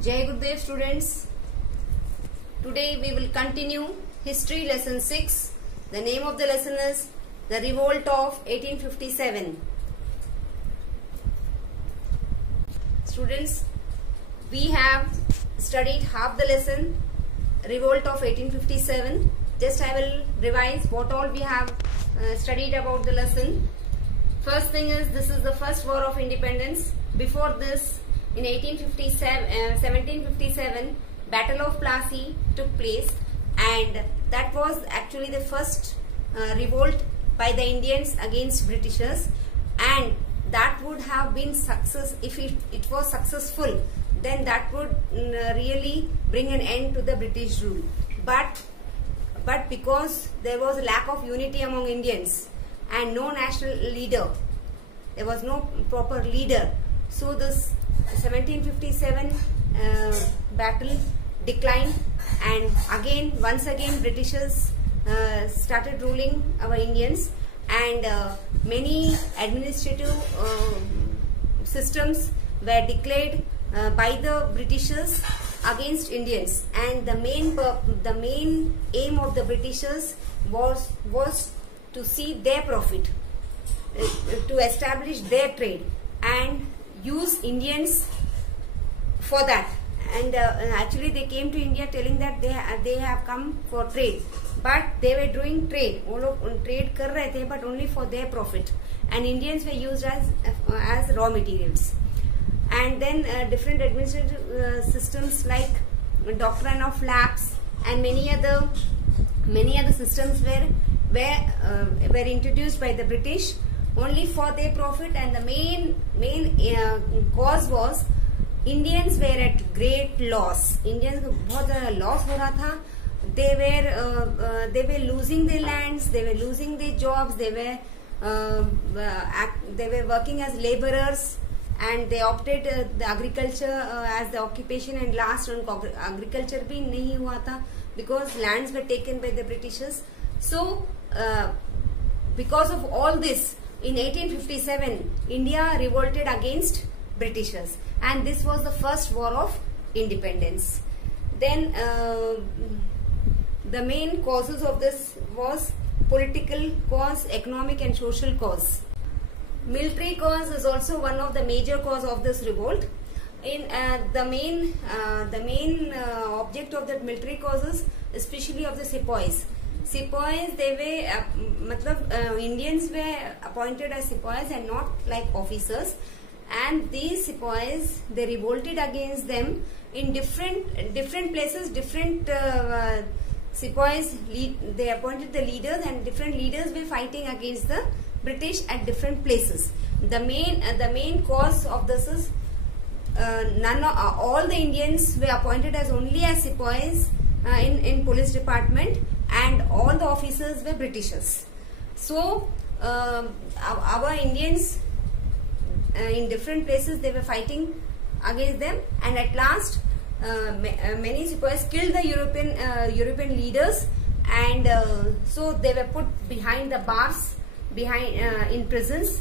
Jai Gurudev students. Today we will continue history lesson 6. The name of the lesson is The Revolt of 1857. Students, we have studied half the lesson, Revolt of 1857. Just I will revise what all we have studied about the lesson. First thing is, this is the first war of independence. Before this, in 1757, Battle of Plassey took place, and that was actually the first revolt by the Indians against Britishers, and that would have been success. If it was successful, then that would really bring an end to the British rule. But because there was a lack of unity among Indians and no national leader, there was no proper leader, so this 1757 battle declined, and once again Britishers started ruling our Indians, and many administrative systems were declared by the Britishers against Indians, and the main aim of the Britishers was to see their profit, to establish their trade and use Indians for that. And actually they came to India telling that they have come for trade, but they were doing trade, trade kar rahe the, but only for their profit, and Indians were used as raw materials. And then different administrative systems like doctrine of lapse and many other systems were introduced by the British only for their profit, and the main cause was Indians were at great loss. Indians को बहुत ज़्यादा loss हो रहा था. They were losing their lands, they were losing their jobs, they were working as laborers, and they opted the agriculture as the occupation, and last on agriculture भी नहीं हुआ था because lands were taken by the Britishers. So because of all this, in 1857 India revolted against Britishers, and this was the first war of independence. Then the main causes of this was political cause, economic and social cause. Military cause is also one of the major cause of this revolt. In the main object of that military causes, especially of the sepoys. Sepoys, they were Indians were appointed as sepoys and not like officers, and these sepoys, they revolted against them in different places. Different sepoys they appointed the leaders, and different leaders were fighting against the British at different places. The main cause of this is all the Indians were appointed as only as sepoys in police department, and all the officers were Britishers. So our Indians in different places, they were fighting against them, and at last many sepoys killed the European leaders, and so they were put behind the bars, in prisons.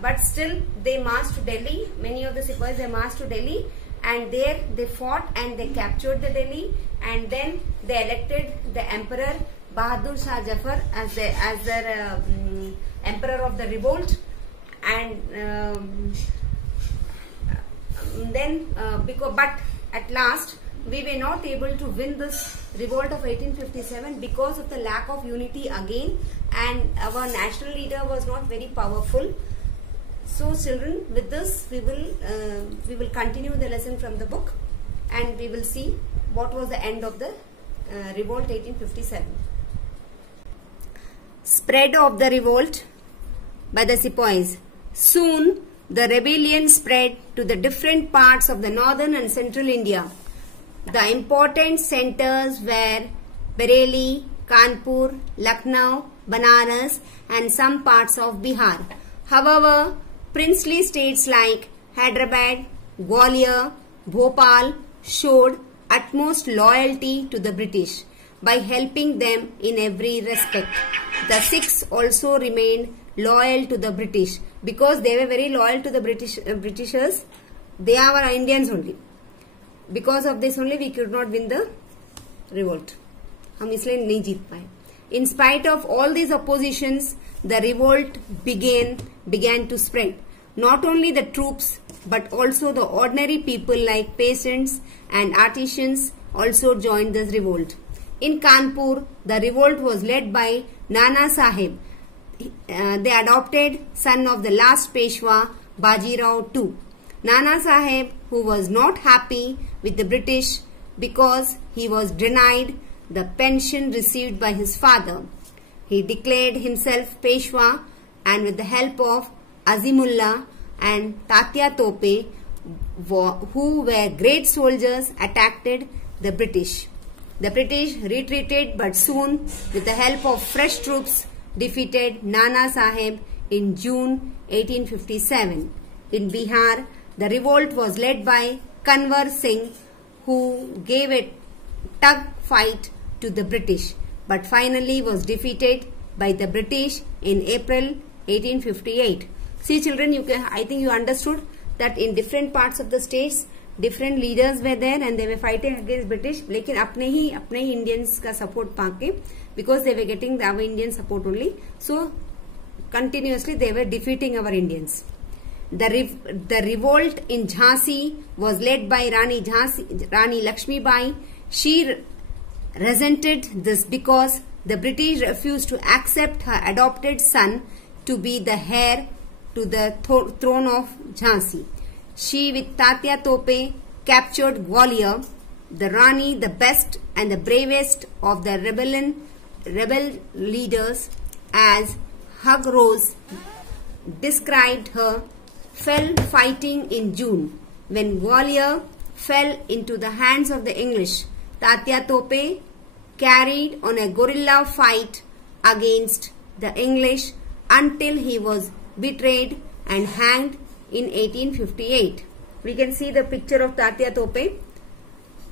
But still they marched to Delhi. Many of the sepoys, they marched to Delhi, and there they fought and they captured the Delhi, and then they elected the Emperor Bahadur Shah Jafar as their emperor of the revolt. And but at last we were not able to win this revolt of 1857 because of the lack of unity again, and our national leader was not very powerful. So children, with this we will continue the lesson from the book, and we will see what was the end of the revolt 1857. Spread of the revolt by the sepoys. Soon the rebellion spread to the different parts of the northern and central India. The important centers were Bareilly, Kanpur, Lucknow, Banaras, and some parts of Bihar. However, princely states like Hyderabad, Gwalior, Bhopal showed utmost loyalty to the British by helping them in every respect. The Sikhs also remained loyal to the British because they were very loyal to the Britishers. They are our Indians only. because of this only we could not win the revolt. हम इसलिए नहीं जीत पाए. In spite of all these oppositions, the revolt began to spread. Not only the troops, but also the ordinary people like peasants and artisans also joined this revolt. In Kanpur, the revolt was led by Nana Sahib, the adopted son of the last Peshwa, Bajirao II. Nana Sahib, who was not happy with the British because he was denied the pension received by his father. He declared himself Peshwa, and with the help of Azimullah and Tatya Tope, who were great soldiers, attacked the British. The British retreated, but soon, with the help of fresh troops, defeated Nana Sahib in June 1857. In Bihar, the revolt was led by Kanwar Singh, who gave a tug fight to the British, but finally was defeated by the British in April 1858. See children, I think you understood that in different parts of the states, different leaders were there and they were fighting against British, लेकिन अपने ही Indians का support Pakke, because they were getting our Indian support only, so continuously they were defeating our Indians. The revolt in Jhansi was led by Rani Lakshmi Bai. She resented this because the British refused to accept her adopted son to be the heir to the throne of Jhansi. She, with Tatya Tope, captured Gwalior. The Rani, the best and the bravest of the rebel leaders, as Hug Rose described her, fell fighting in June. When Gwalior fell into the hands of the English, Tatya Tope carried on a guerrilla fight against the English until he was betrayed and hanged in 1858. We can see the picture of Tatya Tope.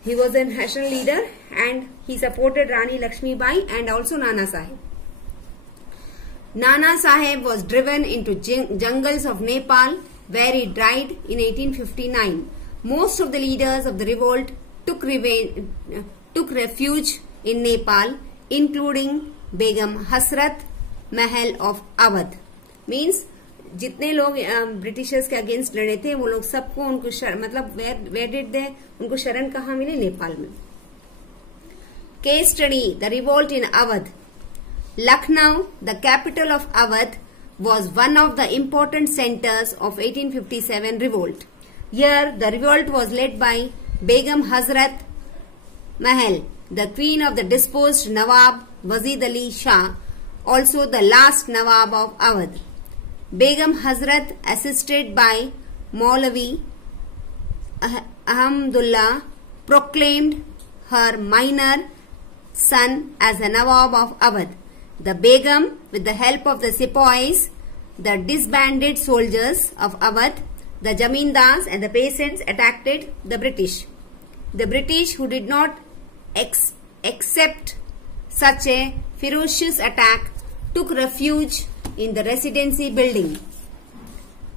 He was a national leader and he supported Rani Lakshmi Bai and also Nana Sahib. Nana Sahib was driven into jungles of Nepal, where he died in 1859. Most of the leaders of the revolt took refuge in Nepal, including Begum Hasrat Mahal of Awadh. Means जितने लोग Britishers के against लड़े थे वो लोग सबको उनको मतलब where did they उनको शरण कहाँ मिले? नेपाल में. Case study: the revolt in Awadh. Lucknow, the capital of Awadh, was one of the important centers of 1857 revolt. Here, the revolt was led by Begum Hazrat Mahal, the queen of the disposed Nawab Wazid Ali Shah, also the last Nawab of Awadh. Begum Hazrat, assisted by Maulavi Ahmadullah, proclaimed her minor son as the Nawab of Awadh. The Begum, with the help of the sepoys, the disbanded soldiers of Awadh, the Jamindars and the peasants, attacked the British. The British, who did not accept such a ferocious attack, took refuge in the Residency building.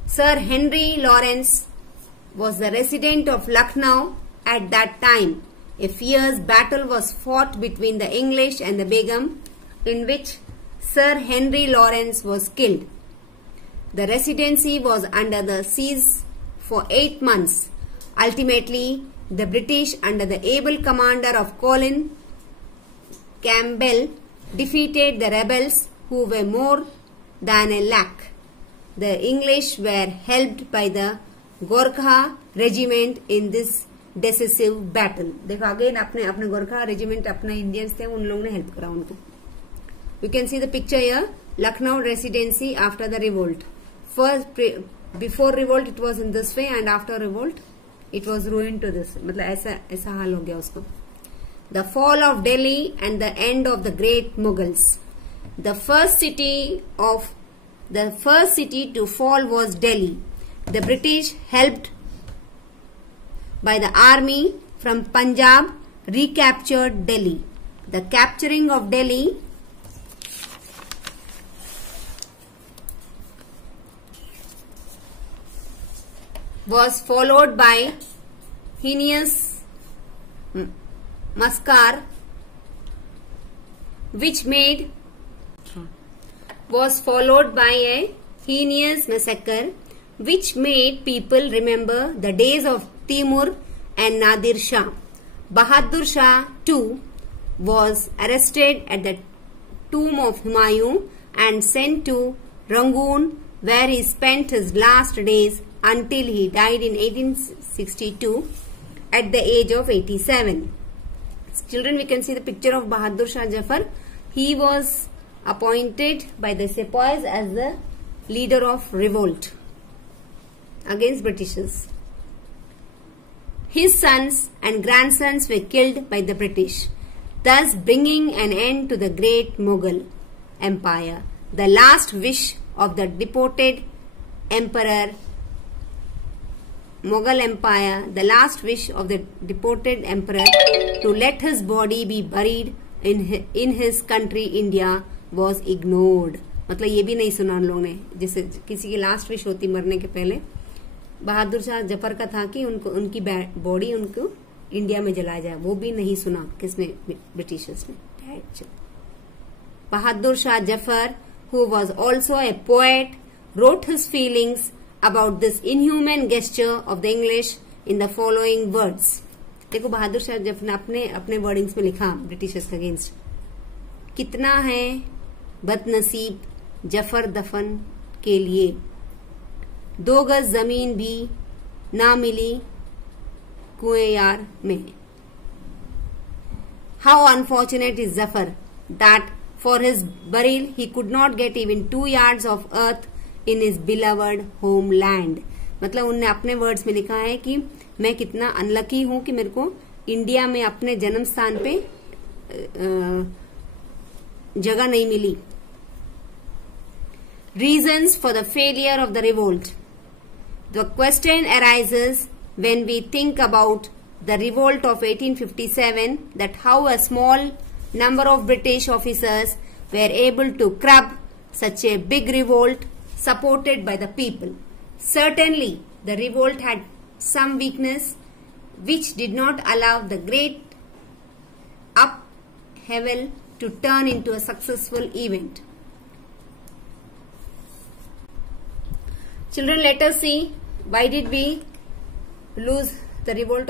Sir Henry Lawrence was the resident of Lucknow at that time. A fierce battle was fought between the English and the Begum, in which Sir Henry Lawrence was killed. The Residency was under the siege for 8 months. Ultimately, the British, under the able commander of Colin Campbell, defeated the rebels, who were more than a lakh. The English were helped by the Gorkha regiment in this decisive battle. देखो again अपने Gorkha regiment अपने Indians थे उन लोगों ने help करा उनको. You can see the picture here. Lucknow Residency after the revolt. First, before revolt it was in this way, and after revolt it was ruined to this. मतलब ऐसा हाल हो गया उसको. The fall of Delhi and the end of the great Mughals. The first city to fall was Delhi. The British, helped by the army from Punjab, recaptured Delhi. The capturing of Delhi was followed by heinous massacre, which was followed by a heinous massacre, which made people remember the days of Timur and Nadir Shah. Bahadur Shah too was arrested at the tomb of Humayun and sent to Rangoon, where he spent his last days until he died in 1862 at the age of 87. Children, we can see the picture of Bahadur Shah Zafar. He was appointed by the sepoys as the leader of revolt against Britishers. His sons and grandsons were killed by the British, thus bringing an end to the great Mughal Empire. The last wish of the deported emperor, Mughal Empire, the last wish of the deported emperor to let his body be buried in his country India was ignored. मतलब ये भी नहीं सुना उन लोगों ने, जैसे किसी की लास्ट विश होती मरने के पहले, बहादुर शाह जफर का था कि उनकी बॉडी उनको इंडिया में जलाया जाए, वो भी नहीं सुना किसने, ब्रिटिशर्स ने. Bahadur Shah Zafar, who was also a poet, wrote his feelings about this inhuman gesture of the English in the following words. देखो बहादुर शाह जफर ने अपने वर्डिंग्स में लिखा ब्रिटिशर्स के अगेंस्ट. कितना है बदनसीब जफर दफन के लिए, 2 गज जमीन भी ना मिली कुएं यार में. How unfortunate is Zafar that for his burial he could not get even 2 yards of earth in his beloved homeland. मतलब उनने अपने वर्ड्स में लिखा है कि मैं कितना अनलकी हूं कि मेरे को इंडिया में अपने जन्म स्थान पे जगह नहीं मिली. Reasons for the failure of the revolt. The question arises when we think about the revolt of 1857, that how a small number of British officers were able to curb such a big revolt supported by the people. Certainly, the revolt had some weakness which did not allow the great upheaval to turn into a successful event. Children, let us see why did we lose the revolt of